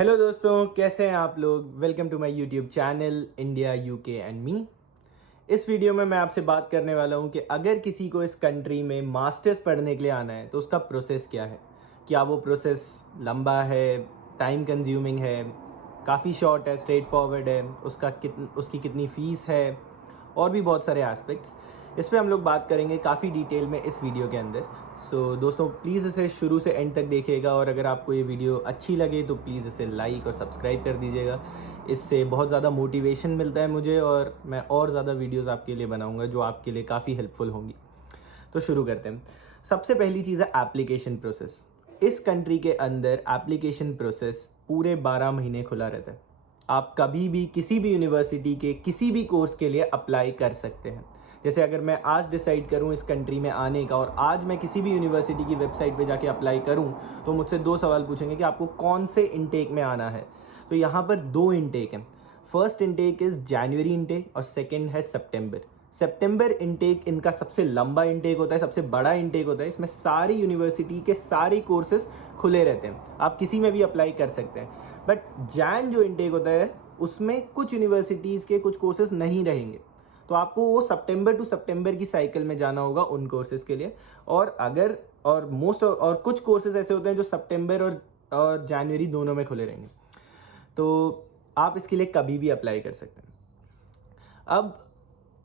Hello दोस्तों, कैसे हैं आप लोग। Welcome to my YouTube channel India UK and me. इस वीडियो में मैं आपसे बात करने वाला हूं कि अगर किसी को इस कंट्री में मास्टर्स पढ़ने के लिए आना है तो उसका प्रोसेस क्या है। क्या वो प्रोसेस लंबा है, टाइम कंज्यूमिंग है, काफ़ी शॉर्ट है, स्ट्रेट फॉरवर्ड है, उसकी कितनी फ़ीस है और भी बहुत सारे एस्पेक्ट्स इस पर हम लोग बात करेंगे काफ़ी डिटेल में इस वीडियो के अंदर। सो दोस्तों, प्लीज़ इसे शुरू से एंड तक देखिएगा और अगर आपको ये वीडियो अच्छी लगे तो प्लीज़ इसे लाइक और सब्सक्राइब कर दीजिएगा। इससे बहुत ज़्यादा मोटिवेशन मिलता है मुझे और मैं और ज़्यादा वीडियोस आपके लिए बनाऊंगा जो आपके लिए काफ़ी हेल्पफुल होंगी। तो शुरू करते हैं। सबसे पहली चीज़ है एप्लीकेशन प्रोसेस। इस कंट्री के अंदर एप्लीकेशन प्रोसेस पूरे 12 महीने खुला रहता है। आप कभी भी किसी भी यूनिवर्सिटी के किसी भी कोर्स के लिए अप्लाई कर सकते हैं। जैसे अगर मैं आज डिसाइड करूं इस कंट्री में आने का और आज मैं किसी भी यूनिवर्सिटी की वेबसाइट पे जाके अप्लाई करूं तो मुझसे 2 सवाल पूछेंगे कि आपको कौन से इनटेक में आना है। तो यहाँ पर 2 इनटेक हैं। First intake is January intake और सेकेंड है सितंबर इनटेक। इनका सबसे लंबा इनटेक होता है, सबसे बड़ा इनटेक होता है। इसमें सारी यूनिवर्सिटी के सारे कोर्सेज खुले रहते हैं, आप किसी में भी अप्लाई कर सकते हैं। बट जैन जो इनटेक होता है उसमें कुछ यूनिवर्सिटीज़ के कुछ कोर्सेज नहीं रहेंगे, तो आपको वो सितंबर टू सितंबर की साइकिल में जाना होगा उन कोर्सेज के लिए। और कुछ कोर्सेज ऐसे होते हैं जो सितंबर और जनवरी दोनों में खुले रहेंगे, तो आप इसके लिए कभी भी अप्लाई कर सकते हैं। अब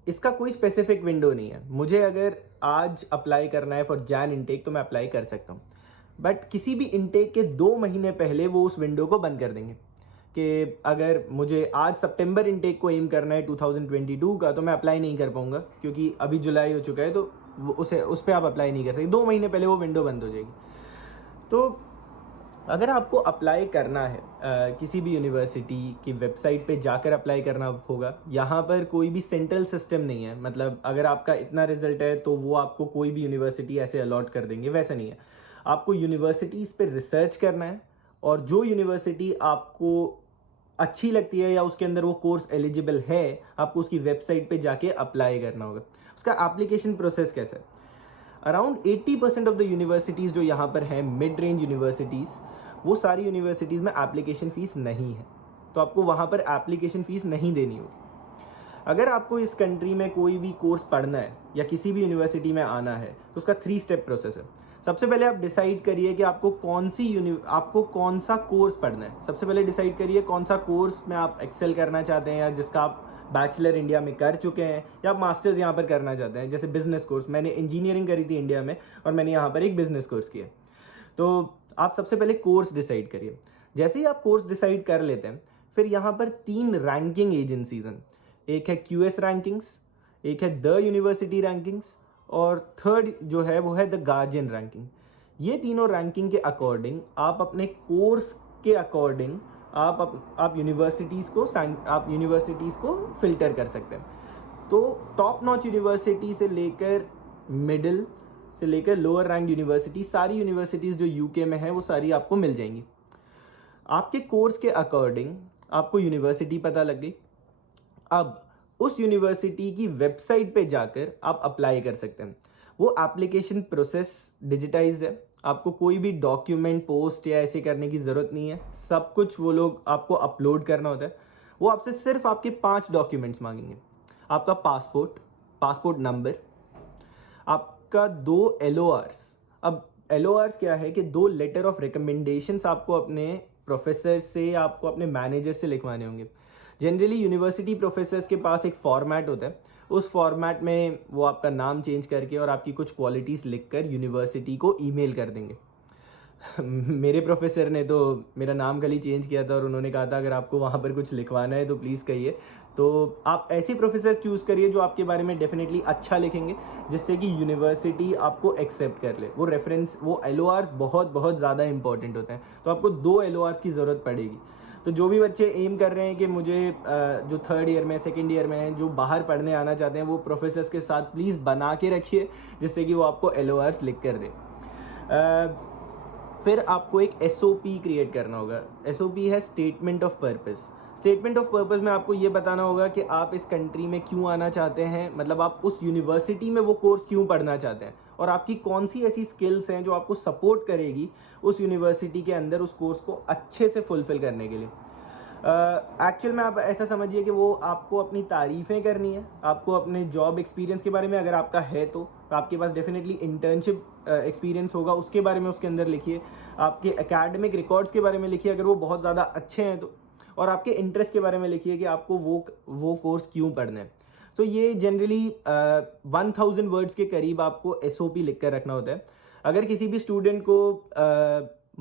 इसका कोई स्पेसिफिक विंडो नहीं है। मुझे अगर आज अप्लाई करना है फॉर जैन इनटेक तो मैं अप्लाई कर सकता हूँ, बट किसी भी इनटेक के 2 महीने पहले वो उस विंडो को बंद कर देंगे कि अगर मुझे आज सितंबर इनटेक को एम करना है 2022 का तो मैं अप्लाई नहीं कर पाऊंगा क्योंकि अभी जुलाई हो चुका है, तो उस पर आप अप्लाई नहीं कर सकते। 2 महीने पहले वो विंडो बंद हो जाएगी। तो अगर आपको अप्लाई करना है किसी भी यूनिवर्सिटी की वेबसाइट पे जाकर अप्लाई करना होगा। यहाँ पर कोई भी सेंट्रल सिस्टम नहीं है, मतलब अगर आपका इतना रिजल्ट है तो वो आपको कोई भी यूनिवर्सिटी ऐसे अलॉट कर देंगे, वैसा नहीं है। आपको यूनिवर्सिटीज़ पे रिसर्च करना है और जो यूनिवर्सिटी आपको अच्छी लगती है या उसके अंदर वो कोर्स एलिजिबल है, आपको उसकी वेबसाइट पे जाके अप्लाई करना होगा। उसका एप्लीकेशन प्रोसेस कैसा है। अराउंड 80% ऑफ द यूनिवर्सिटीज़ जो यहाँ पर हैं, मिड रेंज यूनिवर्सिटीज़, वो सारी यूनिवर्सिटीज़ में एप्लीकेशन फ़ीस नहीं है, तो आपको वहाँ पर एप्लीकेशन फ़ीस नहीं देनी होगी। अगर आपको इस कंट्री में कोई भी कोर्स पढ़ना है या किसी भी यूनिवर्सिटी में आना है तो उसका 3 स्टेप प्रोसेस है। सबसे पहले आप डिसाइड करिए कि आपको कौन सा कोर्स पढ़ना है। सबसे पहले डिसाइड करिए कौन सा कोर्स में आप एक्सेल करना चाहते हैं या जिसका आप बैचलर इंडिया में कर चुके हैं या आप मास्टर्स यहाँ पर करना चाहते हैं। जैसे बिजनेस कोर्स, मैंने इंजीनियरिंग करी थी इंडिया में और मैंने यहाँ पर एक बिजनेस कोर्स किया। तो आप सबसे पहले कोर्स डिसाइड करिए। जैसे ही आप कोर्स डिसाइड कर लेते हैं फिर यहाँ पर 3 रैंकिंग एजेंसीज हैं। एक है QS रैंकिंग्स, एक है द यूनिवर्सिटी रैंकिंग्स और थर्ड जो है वो है द गार्जियन रैंकिंग। ये तीनों रैंकिंग के अकॉर्डिंग आप अपने कोर्स के अकॉर्डिंग आप यूनिवर्सिटीज़ को फिल्टर कर सकते हैं। तो टॉप नॉच यूनिवर्सिटी से लेकर मिडिल से लेकर लोअर रैंक यूनिवर्सिटी, सारी यूनिवर्सिटीज़ जो यूके में है वो सारी आपको मिल जाएंगी। आपके कोर्स के अकॉर्डिंग आपको यूनिवर्सिटी पता लग गई। अब उस यूनिवर्सिटी की वेबसाइट पे जाकर आप अप्लाई कर सकते हैं। वो एप्लीकेशन प्रोसेस डिजिटाइज्ड है, आपको कोई भी डॉक्यूमेंट पोस्ट या ऐसे करने की ज़रूरत नहीं है। सब कुछ वो लोग आपको अपलोड करना होता है। वो आपसे सिर्फ आपके 5 डॉक्यूमेंट्स मांगेंगे। आपका पासपोर्ट नंबर, आपका 2 LORs। अब LORs क्या है कि 2 लेटर ऑफ रिकमेंडेशंस आपको अपने प्रोफेसर से या आपको अपने मैनेजर से लिखवाने होंगे। जनरली यूनिवर्सिटी प्रोफेसर्स के पास एक फॉर्मेट होता है, उस फॉर्मेट में वो आपका नाम चेंज करके और आपकी कुछ क्वालिटीज़ लिखकर यूनिवर्सिटी को ईमेल कर देंगे। मेरे प्रोफेसर ने तो मेरा नाम खाली चेंज किया था और उन्होंने कहा था अगर आपको वहाँ पर कुछ लिखवाना है तो प्लीज़ कहिए। तो आप ऐसे प्रोफेसर चूज़ करिए जो आपके बारे में डेफिनेटली अच्छा लिखेंगे, जिससे कि यूनिवर्सिटी आपको एक्सेप्ट कर ले। वो LORs बहुत बहुत ज़्यादा इंपॉर्टेंट होते हैं, तो आपको 2 LORs की ज़रूरत पड़ेगी। तो जो भी बच्चे एम कर रहे हैं कि मुझे जो 3rd ईयर में, 2nd ईयर में हैं, जो बाहर पढ़ने आना चाहते हैं, वो प्रोफेसर्स के साथ प्लीज़ बना के रखिए जिससे कि वो आपको LORs लिख कर दें। फिर आपको एक SOP क्रिएट करना होगा। SOP है statement of purpose. Statement of purpose में आपको ये बताना होगा कि आप इस कंट्री में क्यों आना चाहते हैं, मतलब आप उस यूनिवर्सिटी में वो कोर्स क्यों पढ़ना चाहते हैं और आपकी कौन सी ऐसी स्किल्स हैं जो आपको सपोर्ट करेगी उस यूनिवर्सिटी के अंदर उस कोर्स को अच्छे से फुलफिल करने के लिए। एक्चुअल में आप ऐसा समझिए कि वो आपको अपनी तारीफ़ें करनी है, आपको अपने जॉब एक्सपीरियंस के बारे में अगर आपका है तो आपके पास डेफिनेटली इंटर्नशिप एक्सपीरियंस होगा, उसके बारे में उसके अंदर लिखिए। आपके एकेडमिक रिकॉर्ड्स के बारे में लिखिए अगर वो बहुत ज़्यादा अच्छे हैं तो, और आपके इंटरेस्ट के बारे में लिखिए कि आपको वो कोर्स क्यों पढ़ना है। तो ये जनरली 1000 वर्ड्स के करीब आपको SOP लिख कर रखना होता है। अगर किसी भी स्टूडेंट को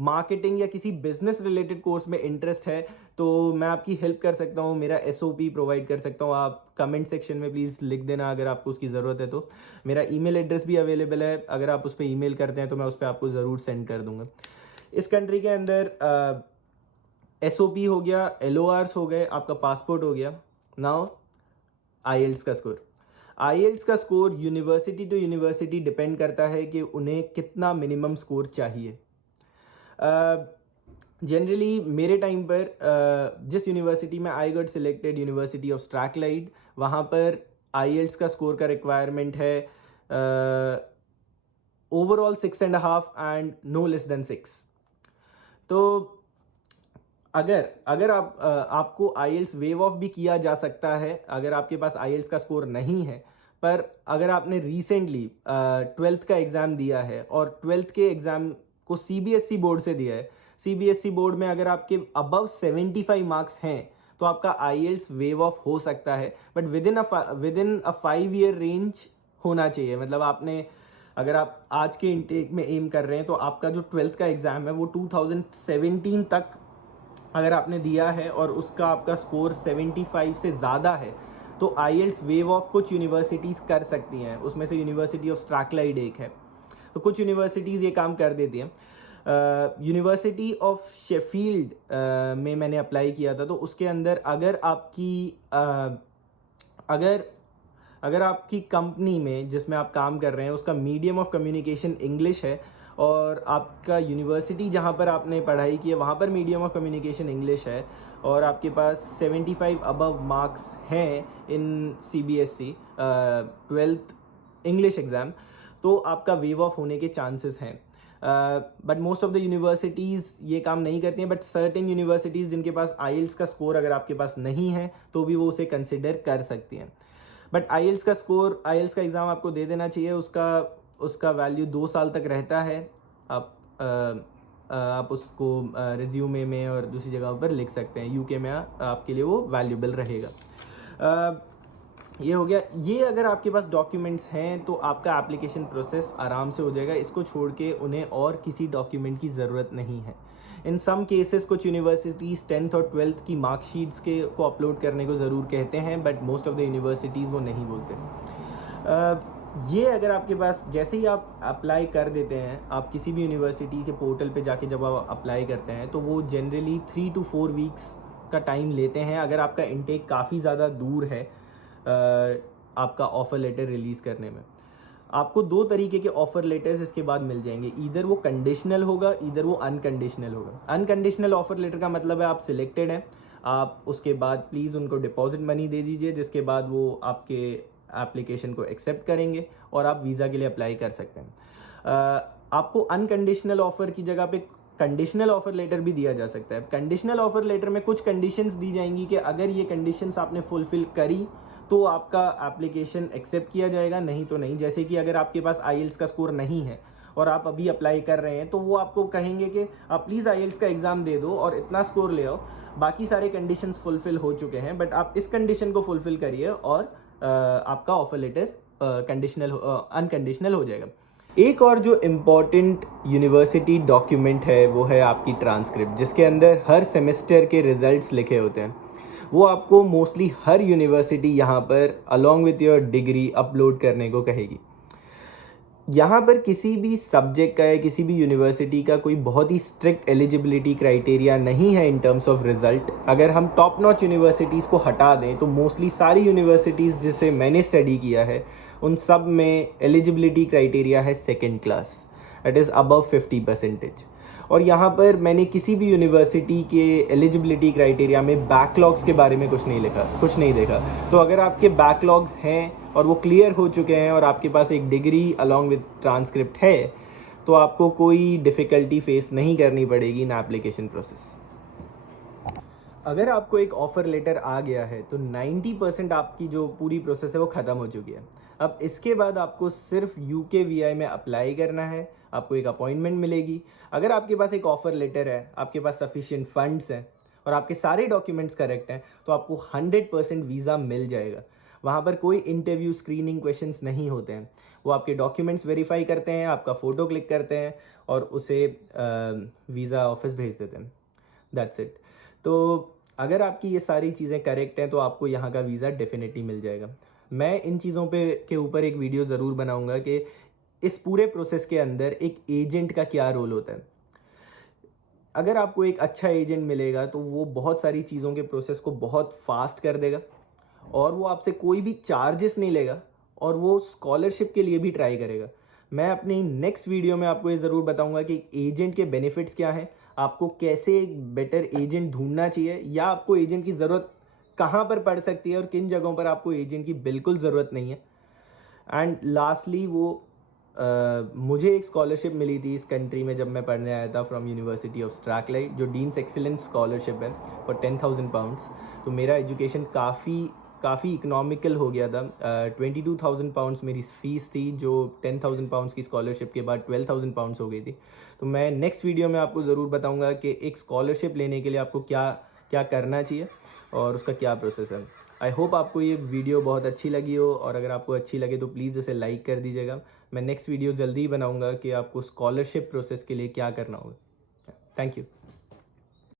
मार्केटिंग या किसी बिजनेस रिलेटेड कोर्स में इंटरेस्ट है तो मैं आपकी हेल्प कर सकता हूँ, मेरा SOP प्रोवाइड कर सकता हूँ। आप कमेंट सेक्शन में प्लीज़ लिख देना अगर आपको उसकी ज़रूरत है तो। मेरा ईमेल एड्रेस भी अवेलेबल है, अगर आप उस पर ईमेल करते हैं तो मैं उस पर आपको ज़रूर सेंड कर दूँगा। इस कंट्री के अंदर SOP हो गया, LORs हो गए, आपका पासपोर्ट हो गया। नाउ IELTS का स्कोर। IELTS का score university to university depend करता है कि उन्हें कितना मिनिमम स्कोर चाहिए। जनरली मेरे टाइम पर जिस यूनिवर्सिटी में I got selected, university of Strathclyde, वहाँ पर IELTS का स्कोर का रिक्वायरमेंट है overall 6.5 and no less than 6। तो अगर आपको IELTS वेव ऑफ भी किया जा सकता है अगर आपके पास IELTS का स्कोर नहीं है, पर अगर आपने रिसेंटली 12th का एग्ज़ाम दिया है और 12th के एग्ज़ाम को CBSE बोर्ड से दिया है, CBSE बोर्ड में अगर आपके अबव 75 मार्क्स हैं तो आपका IELTS वेव ऑफ हो सकता है, but with in a 5 year range होना चाहिए। मतलब आपने, अगर आप आज के इनटेक में एम कर रहे हैं तो आपका जो 12th का एग्ज़ाम है वो 2017 तक अगर आपने दिया है और उसका आपका स्कोर 75 से ज़्यादा है तो IELTS वेव ऑफ कुछ यूनिवर्सिटीज़ कर सकती हैं, उसमें से यूनिवर्सिटी ऑफ स्ट्रैथक्लाइड एक है। तो कुछ यूनिवर्सिटीज़ ये काम कर देती हैं। यूनिवर्सिटी ऑफ शेफील्ड में मैंने अप्लाई किया था, तो उसके अंदर अगर आपकी कंपनी में जिसमें आप काम कर रहे हैं उसका मीडियम ऑफ कम्युनिकेशन इंग्लिश है और आपका यूनिवर्सिटी जहाँ पर आपने पढ़ाई की है वहाँ पर मीडियम ऑफ कम्युनिकेशन इंग्लिश है और आपके पास 75 अबव मार्क्स हैं इन CBSE 12th इंग्लिश एग्ज़ाम, तो आपका वेव ऑफ होने के चांसेस हैं। But most of the universities ये काम नहीं करती हैं, बट सर्टेन यूनिवर्सिटीज़ जिनके पास IELTS का स्कोर अगर आपके पास नहीं है तो भी वो उसे कंसिडर कर सकती हैं। बट IELTS का स्कोर, IELTS का एग्ज़ाम आपको दे देना चाहिए, उसका वैल्यू 2 साल तक रहता है। आप उसको रिज्यूमे में और दूसरी जगहों पर लिख सकते हैं। UK में आपके लिए वो वैल्यूबल रहेगा। ये हो गया। ये अगर आपके पास डॉक्यूमेंट्स हैं तो आपका एप्लीकेशन प्रोसेस आराम से हो जाएगा। इसको छोड़ के उन्हें और किसी डॉक्यूमेंट की ज़रूरत नहीं है। इन सम केसेस कुछ यूनिवर्सिटीज़ 10th और 12th की मार्कशीट्स को अपलोड करने को ज़रूर कहते हैं, but most of the universities वो नहीं बोलते। ये अगर आपके पास, जैसे ही आप अप्लाई कर देते हैं, आप किसी भी यूनिवर्सिटी के पोर्टल पे जाके जब आप अप्लाई करते हैं तो वो जनरली 3 to 4 वीक्स का टाइम लेते हैं। अगर आपका इनटेक काफ़ी ज़्यादा दूर है आपका ऑफ़र लेटर रिलीज़ करने में, आपको 2 तरीके के ऑफ़र लेटर्स इसके बाद मिल जाएंगे। ईदर वो कंडीशनल होगा, ईदर वो अनकंडीशनल होगा। अनकंडीशनल ऑफ़र लेटर का मतलब है आप सिलेक्टेड हैं, आप उसके बाद प्लीज़ उनको डिपॉजिट मनी दे दीजिए, जिसके बाद वो आपके एप्लीकेशन को एक्सेप्ट करेंगे और आप वीज़ा के लिए अप्लाई कर सकते हैं। आपको अनकंडीशनल ऑफ़र की जगह पे कंडीशनल ऑफ़र लेटर भी दिया जा सकता है। कंडीशनल ऑफ़र लेटर में कुछ कंडीशंस दी जाएंगी कि अगर ये कंडीशंस आपने फुलफ़िल करी तो आपका एप्लीकेशन एक्सेप्ट किया जाएगा, नहीं तो नहीं। जैसे कि अगर आपके पास IELTS का स्कोर नहीं है और आप अभी अप्लाई कर रहे हैं तो वो आपको कहेंगे कि आप प्लीज़ IELTS का एग्ज़ाम दे दो और इतना स्कोर ले आओ, बाकी सारे कंडीशंस फुलफ़िल हो चुके हैं, बट आप इस कंडीशन को फुलफ़िल करिए और आपका ऑफ़र लेटर अनकंडीशनल हो जाएगा। एक और जो इम्पॉर्टेंट यूनिवर्सिटी डॉक्यूमेंट है वो है आपकी ट्रांसक्रिप्ट, जिसके अंदर हर सेमेस्टर के रिजल्ट्स लिखे होते हैं। वो आपको मोस्टली हर यूनिवर्सिटी यहाँ पर along with your degree upload करने को कहेगी। यहाँ पर किसी भी सब्जेक्ट का या किसी भी यूनिवर्सिटी का कोई बहुत ही स्ट्रिक्ट एलिजिबिलिटी क्राइटेरिया नहीं है इन टर्म्स ऑफ रिजल्ट। अगर हम टॉप नॉच यूनिवर्सिटीज़ को हटा दें तो मोस्टली सारी यूनिवर्सिटीज़ जिसे मैंने स्टडी किया है उन सब में एलिजिबिलिटी क्राइटेरिया है 2nd class, that is above 50%। और यहाँ पर मैंने किसी भी यूनिवर्सिटी के एलिजिबिलिटी क्राइटेरिया में बैकलॉग्स के बारे में कुछ नहीं देखा। तो अगर आपके बैकलॉग्स हैं और वो क्लियर हो चुके हैं और आपके पास एक डिग्री अलॉन्ग विद ट्रांसक्रिप्ट है, तो आपको कोई डिफ़िकल्टी फेस नहीं करनी पड़ेगी इन एप्लीकेशन प्रोसेस। अगर आपको एक ऑफ़र लेटर आ गया है तो 90% आपकी जो पूरी प्रोसेस है वो ख़त्म हो चुकी है। अब इसके बाद आपको सिर्फ UKVI में अप्लाई करना है, आपको एक अपॉइंटमेंट मिलेगी। अगर आपके पास एक ऑफ़र लेटर है, आपके पास सफिशिएंट फंड्स हैं और आपके सारे डॉक्यूमेंट्स करेक्ट हैं, तो आपको 100% वीज़ा मिल जाएगा। वहाँ पर कोई इंटरव्यू स्क्रीनिंग क्वेश्चंस नहीं होते हैं। वो आपके डॉक्यूमेंट्स वेरीफाई करते हैं, आपका फ़ोटो क्लिक करते हैं और उसे वीज़ा ऑफिस भेज देते हैं। That's it. तो अगर आपकी ये सारी चीज़ें करेक्ट हैं तो आपको यहाँ का वीज़ा डेफिनेटली मिल जाएगा। मैं इन चीज़ों के ऊपर एक वीडियो ज़रूर बनाऊंगा कि इस पूरे प्रोसेस के अंदर एक एजेंट का क्या रोल होता है। अगर आपको एक अच्छा एजेंट मिलेगा तो वो बहुत सारी चीज़ों के प्रोसेस को बहुत फास्ट कर देगा और वो आपसे कोई भी चार्जेस नहीं लेगा और वो स्कॉलरशिप के लिए भी ट्राई करेगा। मैं अपनी नेक्स्ट वीडियो में आपको ये ज़रूर बताऊंगा कि एजेंट के बेनिफिट्स क्या हैं, आपको कैसे एक बेटर एजेंट ढूंढना चाहिए या आपको एजेंट की ज़रूरत कहाँ पर पड़ सकती है और किन जगहों पर आपको एजेंट की बिल्कुल ज़रूरत नहीं है। एंड लास्टली मुझे एक स्कॉलरशिप मिली थी इस कंट्री में जब मैं पढ़ने आया था फ्रॉम यूनिवर्सिटी ऑफ स्ट्रैथक्लाइड, जो डीन्स एक्सीलेंस स्कॉलरशिप है फॉर 10,000 पाउंड्स। तो मेरा एजुकेशन काफ़ी इकोनॉमिकल हो गया था। 22,000 पाउंड्स मेरी फ़ीस थी, जो 10,000 पाउंड्स की स्कॉलरशिप के बाद 12,000 पाउंड्स हो गई थी। तो मैं नेक्स्ट वीडियो में आपको ज़रूर बताऊंगा कि एक स्कॉलरशिप लेने के लिए आपको क्या क्या करना चाहिए और उसका क्या प्रोसेस है। आई होप आपको ये वीडियो बहुत अच्छी लगी हो, और अगर आपको अच्छी लगे तो प्लीज़ इसे लाइक कर दीजिएगा। मैं नेक्स्ट वीडियो जल्दी ही बनाऊंगा कि आपको स्कॉलरशिप प्रोसेस के लिए क्या करना होगा। Thank you.